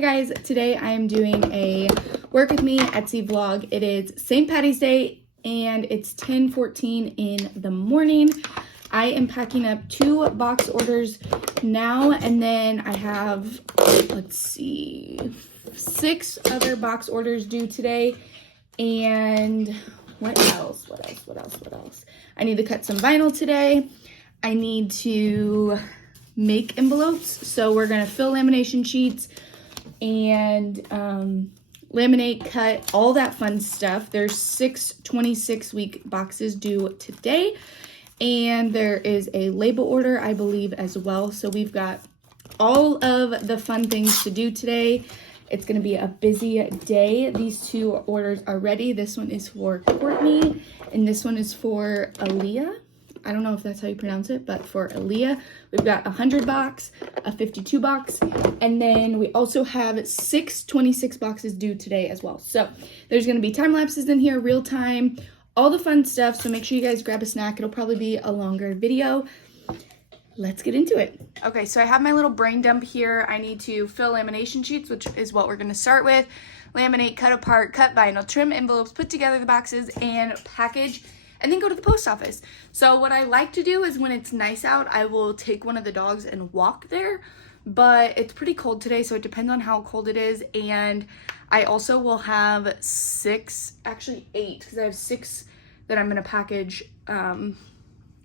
Hi guys, today I am doing a work with me Etsy vlog. It is St. Patty's Day and it's 10:14 in the morning. I am packing up 2 box orders now, and then I have, let's see, 6 other box orders due today. And what else? I need to cut some vinyl today. I need to make envelopes. So we're gonna fill lamination sheets and laminate, cut, all that fun stuff. There's 6 26-week boxes due today, and there is a label order, I believe, as well. So we've got all of the fun things to do today. It's gonna be a busy day. These 2 orders are ready. This one is for Courtney, and this one is for Aaliyah. I don't know if that's how you pronounce it, but for Aaliyah, we've got a 100 box, a 52 box, and then we also have 6 26 boxes due today as well. So there's gonna be time lapses in here, real time, all the fun stuff. So make sure you guys grab a snack. It'll probably be a longer video. Let's get into it. Okay, so I have my little brain dump here. I need to fill lamination sheets, which is what we're gonna start with. Laminate, cut apart, cut vinyl, trim envelopes, put together the boxes, and package, and then go to the post office. So what I like to do is when it's nice out, I will take one of the dogs and walk there, but it's pretty cold today, so it depends on how cold it is. And I also will have 6, actually 8, because I have 6 that I'm gonna package, and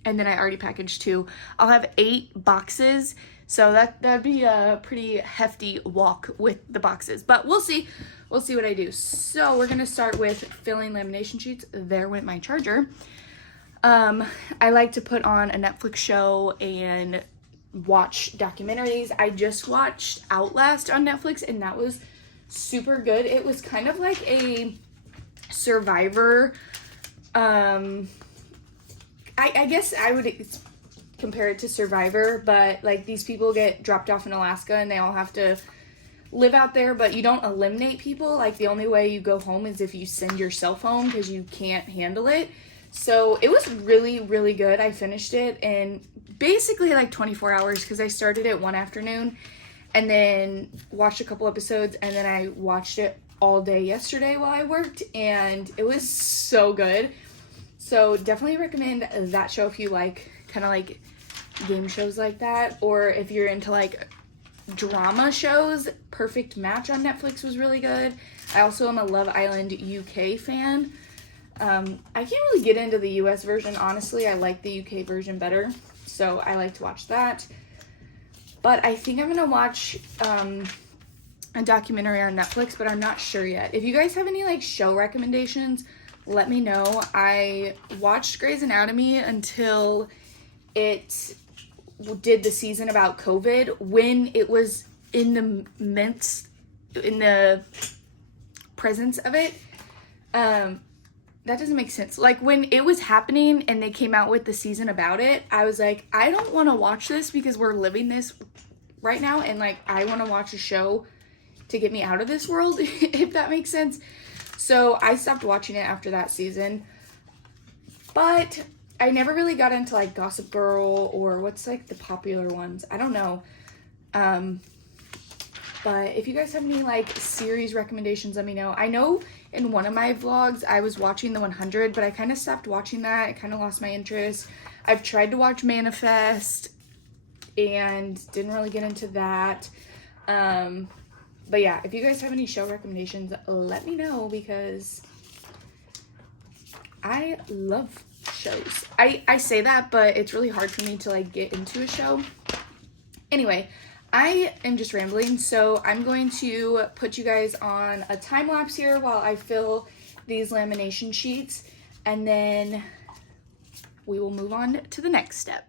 then I already packaged 2. I'll have 8 boxes, so that'd be a pretty hefty walk with the boxes, but we'll see what I do. So we're gonna start with filling lamination sheets. There went my charger. I like to put on a Netflix show and watch documentaries. I just watched Outlast on Netflix, and that was super good. It was kind of like a Survivor, I guess I would compare it to Survivor, but like these people get dropped off in Alaska and they all have to live out there, but you don't eliminate people. Like the only way you go home is if you send yourself home because you can't handle it. So it was really, really good. I finished it in basically like 24 hours because I started it one afternoon and then watched a couple episodes, and then I watched it all day yesterday while I worked, and it was so good. So definitely recommend that show if you like kind of like game shows like that, or if you're into like drama shows. Perfect Match on Netflix was really good. I also am a Love Island UK fan. I can't really get into the US version, honestly. I like the UK version better, so I like to watch that. But I think I'm gonna watch a documentary on Netflix, but I'm not sure yet. If you guys have any like show recommendations, let me know. I watched Grey's Anatomy until it did the season about COVID, when it was in the presence of it. That doesn't make sense. Like when it was happening and they came out with the season about it, I was like, I don't want to watch this because we're living this right now, and like I want to watch a show to get me out of this world, if that makes sense. So I stopped watching it after that season, but I never really got into like Gossip Girl or what's like the popular ones. I don't know. But if you guys have any like series recommendations, let me know. I know in one of my vlogs I was watching The 100, but I kind of stopped watching that. I kind of lost my interest. I've tried to watch Manifest and didn't really get into that. But yeah, if you guys have any show recommendations, let me know, because I love shows. I say that, but it's really hard for me to like get into a show. Anyway, I am just rambling, so I'm going to put you guys on a time lapse here while I fill these lamination sheets, and then we will move on to the next step.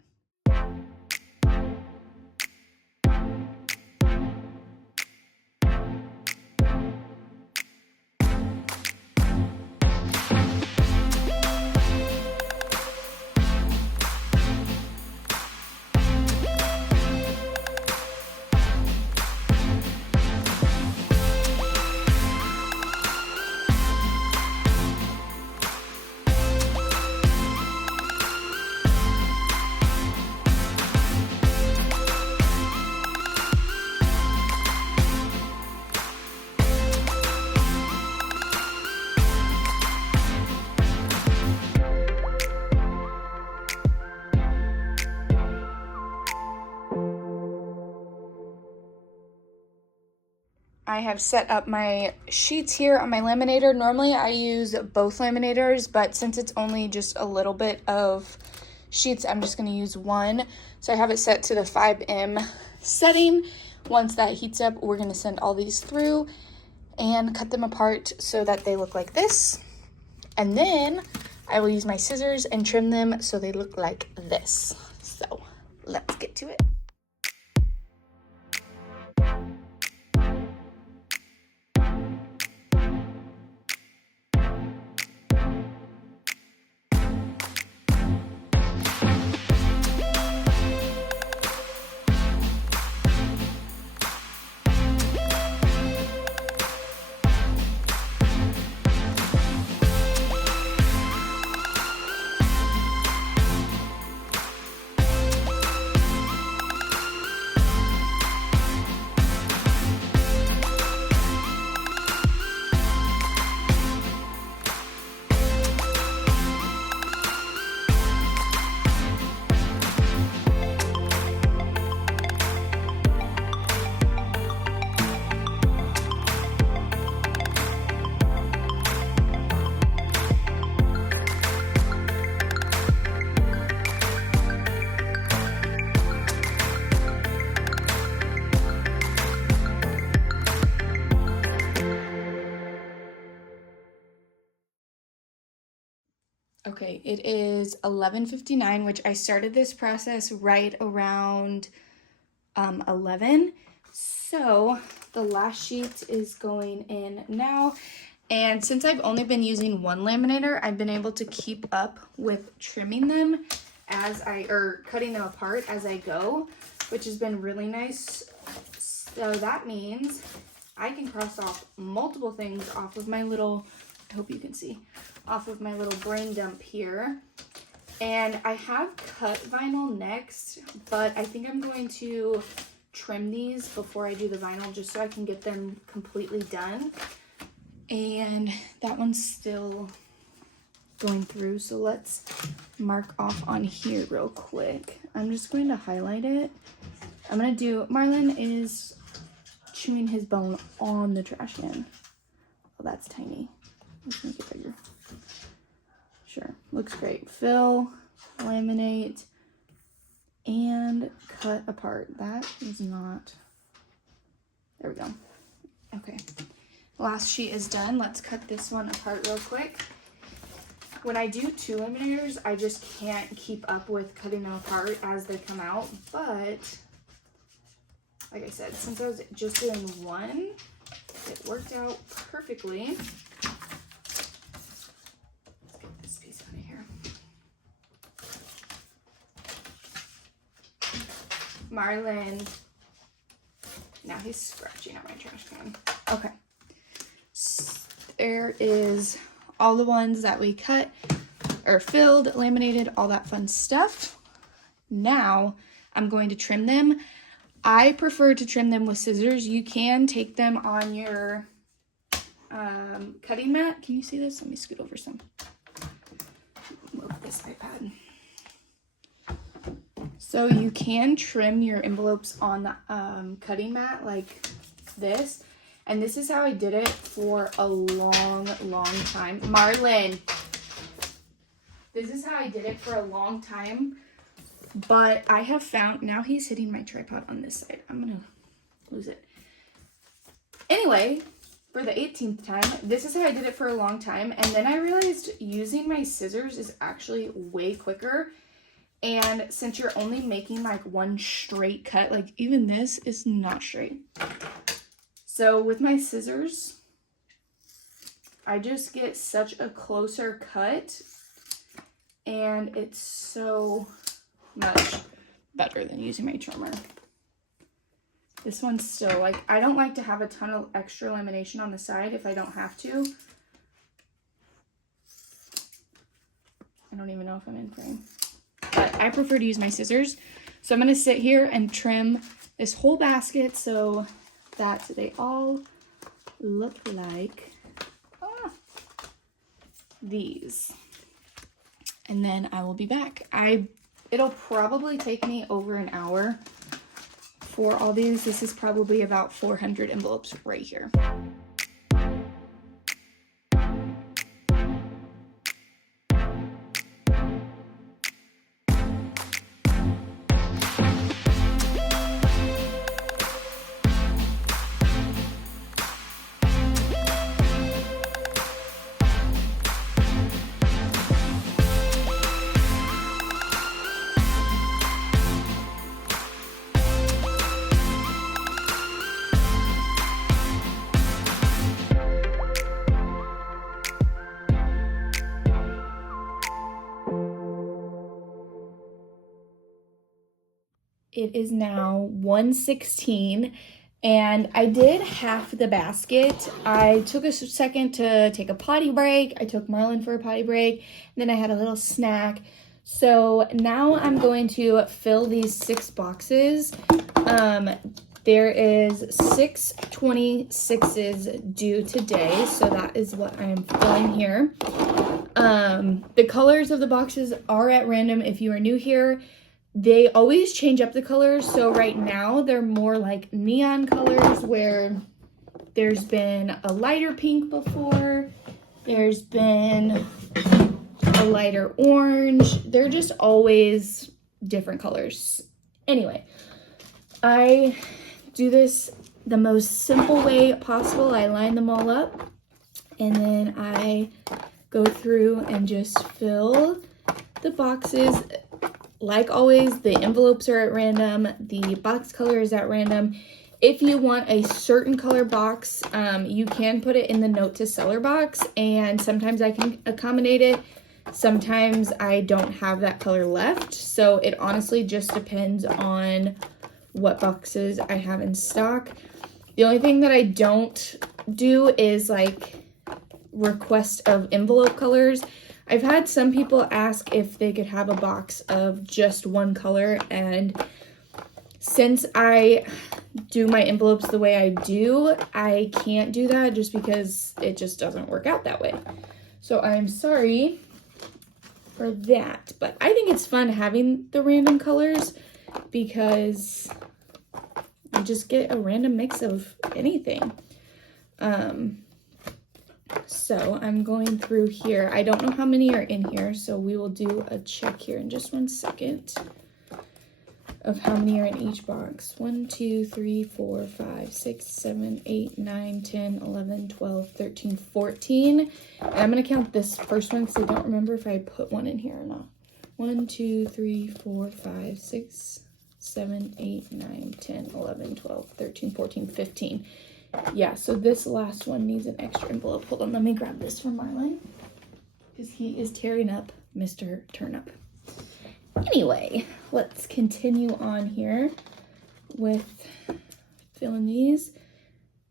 I have set up my sheets here on my laminator. Normally I use both laminators, but since it's only just a little bit of sheets, I'm just going to use one. So I have it set to the 5M setting. Once that heats up, we're going to send all these through and cut them apart so that they look like this. And then I will use my scissors and trim them so they look like this. So let's get to it. Okay, it is 11:59, which I started this process right around 11. So the last sheet is going in now. And since I've only been using one laminator, I've been able to keep up with trimming them or cutting them apart as I go, which has been really nice. So that means I can cross off multiple things off of my little, I hope you can see, off of my little brain dump here. And I have cut vinyl next, but I think I'm going to trim these before I do the vinyl just so I can get them completely done. And that one's still going through, so let's mark off on here real quick. I'm just going to highlight it. I'm going to do, Marlin is chewing his bone on the trash can. Oh, that's tiny. Let's make it bigger. Sure, looks great. Fill, laminate, and cut apart. That is not, there we go. Okay, last sheet is done. Let's cut this one apart real quick. When I do two laminators, I just can't keep up with cutting them apart as they come out, but like I said, since I was just doing one, it worked out perfectly. Marlin, now he's scratching at my trash can. Okay, so there is all the ones that we cut or filled, laminated, all that fun stuff. Now I'm going to trim them. I prefer to trim them with scissors. You can take them on your cutting mat. Can you see this? Let me scoot over some. Move this iPad. So you can trim your envelopes on the cutting mat like this. And this is how I did it for a long, long time. Marlin, this is how I did it for a long time. But I have found, now he's hitting my tripod on this side. I'm going to lose it. Anyway, for the 18th time, this is how I did it for a long time. And then I realized using my scissors is actually way quicker. And since you're only making like one straight cut, like even this is not straight. So with my scissors, I just get such a closer cut and it's so much better than using my trimmer. This one's still like, I don't like to have a ton of extra lamination on the side if I don't have to. I don't even know if I'm in frame. But I prefer to use my scissors. So I'm going to sit here and trim this whole basket so that they all look like these. And then I will be back. It'll probably take me over an hour for all these. This is probably about 400 envelopes right here. It is now 1:16 and I did half the basket. I took a second to take a potty break. I took Marlon for a potty break. Then I had a little snack. So now I'm going to fill these 6 boxes. There is 6 26s due today. So that is what I'm filling here. The colors of the boxes are at random. If you are new here, they always change up the colors. So right now they're more like neon colors, where there's been a lighter pink before. There's been a lighter orange. They're just always different colors. Anyway, I do this the most simple way possible. I line them all up and then I go through and just fill the boxes. Like always, the envelopes are at random, the box color is at random. If you want a certain color box, you can put it in the note to seller box, and sometimes I can accommodate it. Sometimes I don't have that color left, so it honestly just depends on what boxes I have in stock. The only thing that I don't do is like request of envelope colors. I've had some people ask if they could have a box of just one color, and since I do my envelopes the way I do, I can't do that just because it just doesn't work out that way. So I'm sorry for that, but I think it's fun having the random colors because you just get a random mix of anything. So I'm going through here. I don't know how many are in here, so we will do a check here in just 1 second of how many are in each box. 1, 2, 3, 4, 5, 6, 7, 8, 9, 10, 11, 12, 13, 14. And I'm going to count this first one because I don't remember if I put one in here or not. 1, 2, 3, 4, 5, 6, 7, 8, 9, 10, 11, 12, 13, 14, 15. Yeah, so this last one needs an extra envelope. Hold on, let me grab this from Marlon because he is tearing up Mr. Turnip. Anyway, let's continue on here with filling these.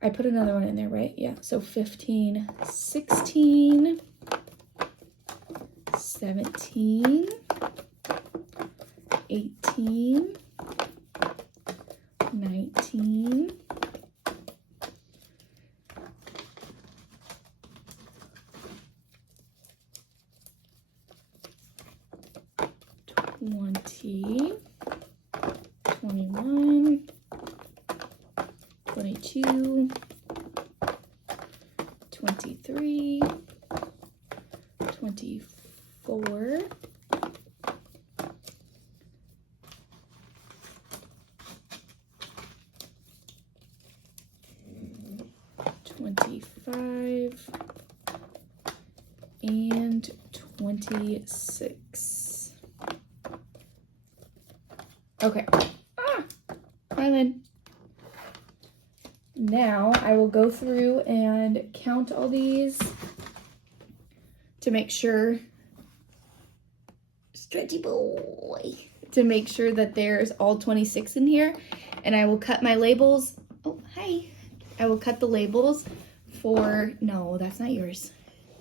I put another one in there, right? Yeah, so 15, 16, 17, 18, 19, 20, 21, 22, 23, 24, 25, and 26. Okay. Marlon. Now I will go through and count all these to make sure, stretchy boy, to make sure that there's all 26 in here. And I will cut my labels. Oh, hi. I will cut the labels for, no, that's not yours,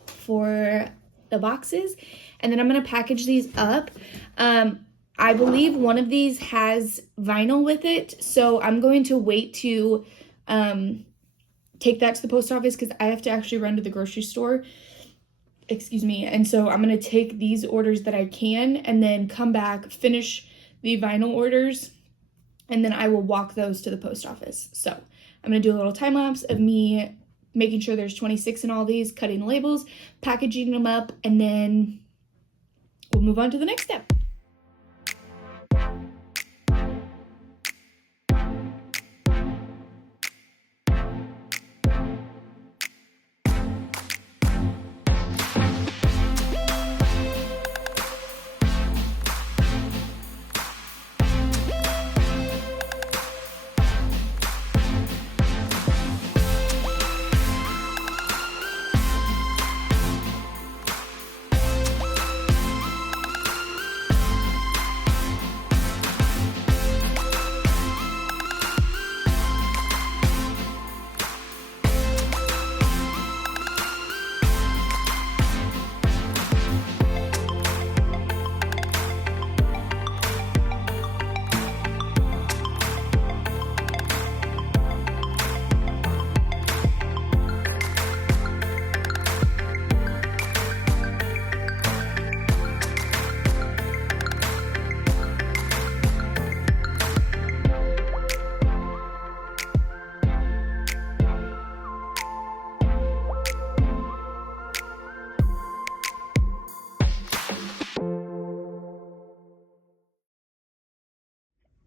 for the boxes. And then I'm going to package these up. I believe one of these has vinyl with it, so I'm going to wait to take that to the post office because I have to actually run to the grocery store. Excuse me. And so I'm going to take these orders that I can and then come back, finish the vinyl orders, and then I will walk those to the post office. So I'm going to do a little time lapse of me making sure there's 26 in all these, cutting the labels, packaging them up, and then we'll move on to the next step.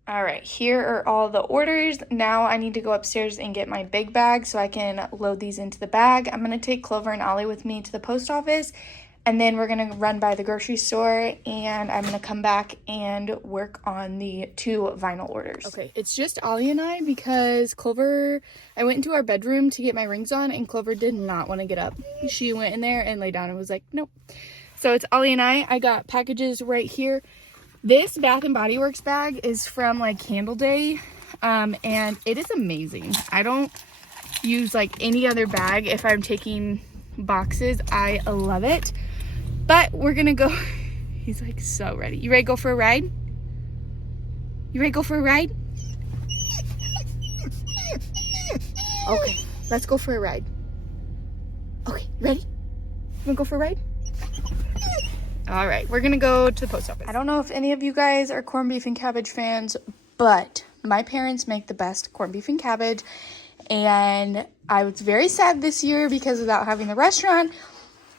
All right, here are all the orders. Now I need to go upstairs and get my big bag so I can load these into the bag. I'm gonna take Clover and Ollie with me to the post office, and then we're gonna run by the grocery store, and I'm gonna come back and work on the 2 vinyl orders. Okay, it's just Ollie and I because Clover, I went into our bedroom to get my rings on, and Clover did not want to get up. She went in there and lay down and was like, nope. So it's Ollie and I got packages right here. This Bath & Body Works bag is from like Candle Day, and it is amazing. I don't use like any other bag if I'm taking boxes. I love it. But we're gonna go. He's like so ready. You ready to go for a ride? You ready to go for a ride? Okay, let's go for a ride. Okay, ready? You wanna go for a ride? All right, we're gonna go to the post office. I don't know if any of you guys are corned beef and cabbage fans, but my parents make the best corned beef and cabbage, and I was very sad this year because without having the restaurant,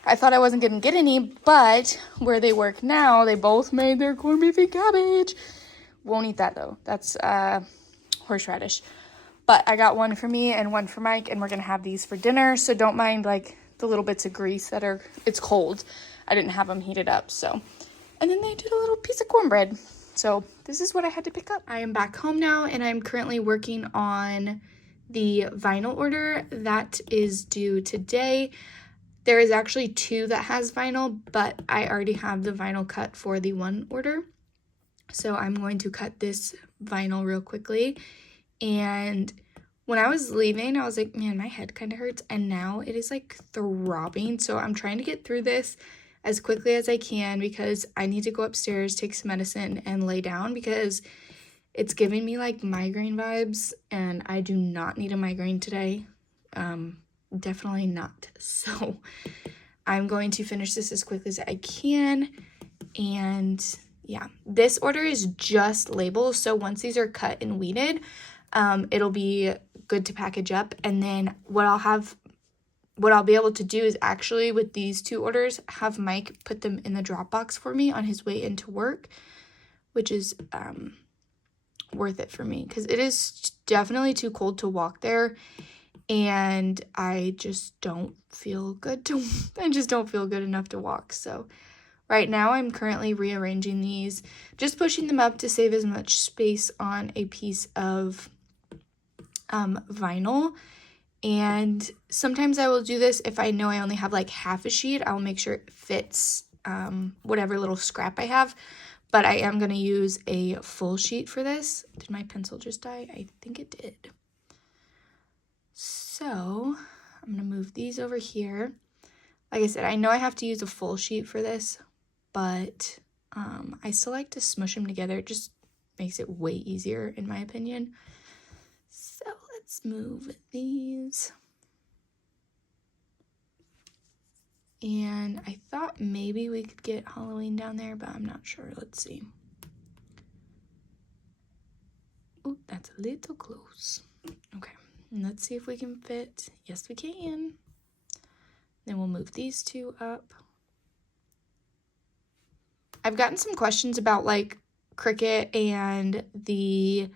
I thought I wasn't gonna get any, but where they work now, they both made their corned beef and cabbage. Won't eat that though. That's horseradish. But I got one for me and one for Mike, and we're gonna have these for dinner, so don't mind like the little bits of grease that are, it's cold. I didn't have them heated up, so. And then they did a little piece of cornbread. So this is what I had to pick up. I am back home now, and I'm currently working on the vinyl order that is due today. There is actually 2 that has vinyl, but I already have the vinyl cut for the 1 order. So I'm going to cut this vinyl real quickly. And when I was leaving, I was like, man, my head kind of hurts. And now it is like throbbing. So I'm trying to get through this as quickly as I can because I need to go upstairs, take some medicine, and lay down because it's giving me like migraine vibes, and I do not need a migraine today. Definitely not. So I'm going to finish this as quickly as I can. And yeah, this order is just labels. So once these are cut and weeded, it'll be good to package up. And then what I'll be able to do is actually with these 2 orders, have Mike put them in the drop box for me on his way into work, which is worth it for me because it is definitely too cold to walk there, and I just don't feel good enough to walk. So right now I'm currently rearranging these, just pushing them up to save as much space on a piece of vinyl. And sometimes I will do this if I know I only have like half a sheet. I'll make sure it fits whatever little scrap I have. But I am going to use a full sheet for this. Did my pencil just die? I think it did. So I'm going to move these over here. Like I said, I know I have to use a full sheet for this, but I still like to smush them together. It just makes it way easier in my opinion. So let's move these. And I thought maybe we could get Halloween down there, but I'm not sure. Let's see. Oh, that's a little close. Okay, and let's see if we can fit. Yes, we can. Then we'll move these two up. I've gotten some questions about like Cricut and the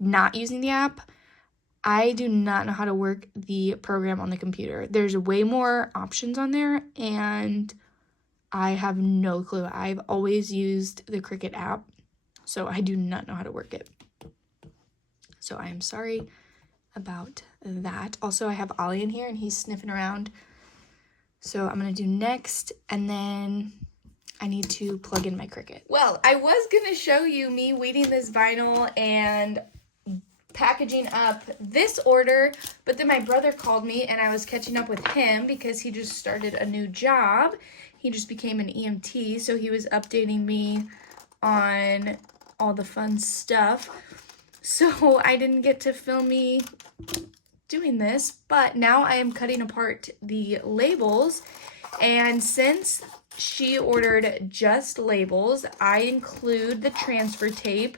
not using the app. I do not know how to work the program on the computer. There's way more options on there, and I have no clue. I've always used the Cricut app, so I do not know how to work it. So I am sorry about that. Also, I have Ollie in here, and he's sniffing around. So I'm going to do next, and then I need to plug in my Cricut. Well, I was going to show you me weeding this vinyl and packaging up this order, but then my brother called me and I was catching up with him because he just started a new job. He just became an EMT, so he was updating me on all the fun stuff. So I didn't get to film me doing this, but now I am cutting apart the labels, and since she ordered just labels, I include the transfer tape.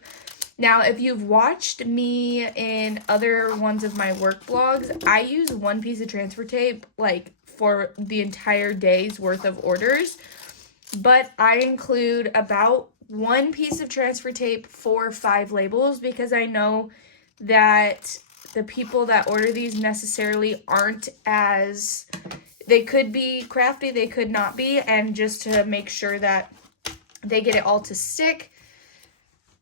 Now, if you've watched me in other ones of my work blogs, I use one piece of transfer tape like for the entire day's worth of orders, but I include about one piece of transfer tape for 5 labels because I know that the people that order these necessarily aren't as, they could be crafty, they could not be, and just to make sure that they get it all to stick.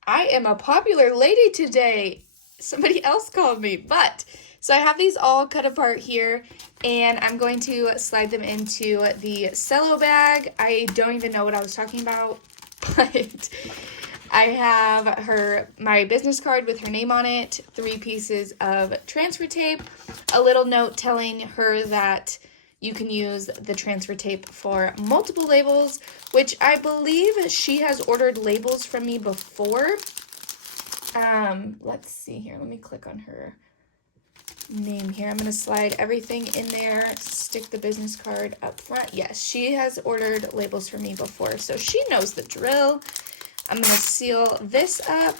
I am a popular lady today. Somebody else called me, but so I have these all cut apart here, and I'm going to slide them into the cello bag. I don't even know what I was talking about, but I have my business card with her name on it, 3 pieces of transfer tape, a little note telling her that you can use the transfer tape for multiple labels, which I believe she has ordered labels from me before. Let's see here. Let me click on her name here. I'm going to slide everything in there, stick the business card up front. Yes, she has ordered labels from me before, so she knows the drill. I'm going to seal this up.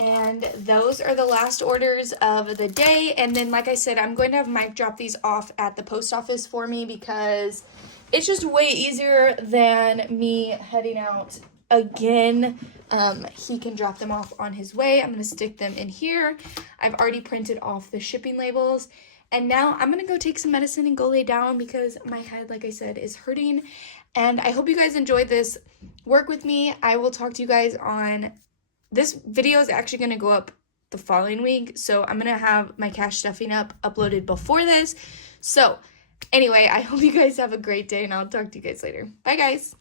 And those are the last orders of the day. And then, like I said, I'm going to have Mike drop these off at the post office for me because it's just way easier than me heading out again. He can drop them off on his way. I'm going to stick them in here. I've already printed off the shipping labels. And now I'm going to go take some medicine and go lay down because my head, like I said, is hurting. And I hope you guys enjoyed this work with me. I will talk to you guys on... This video is actually going to go up the following week, so I'm going to have my cash stuffing uploaded before this. So, anyway, I hope you guys have a great day, and I'll talk to you guys later. Bye, guys!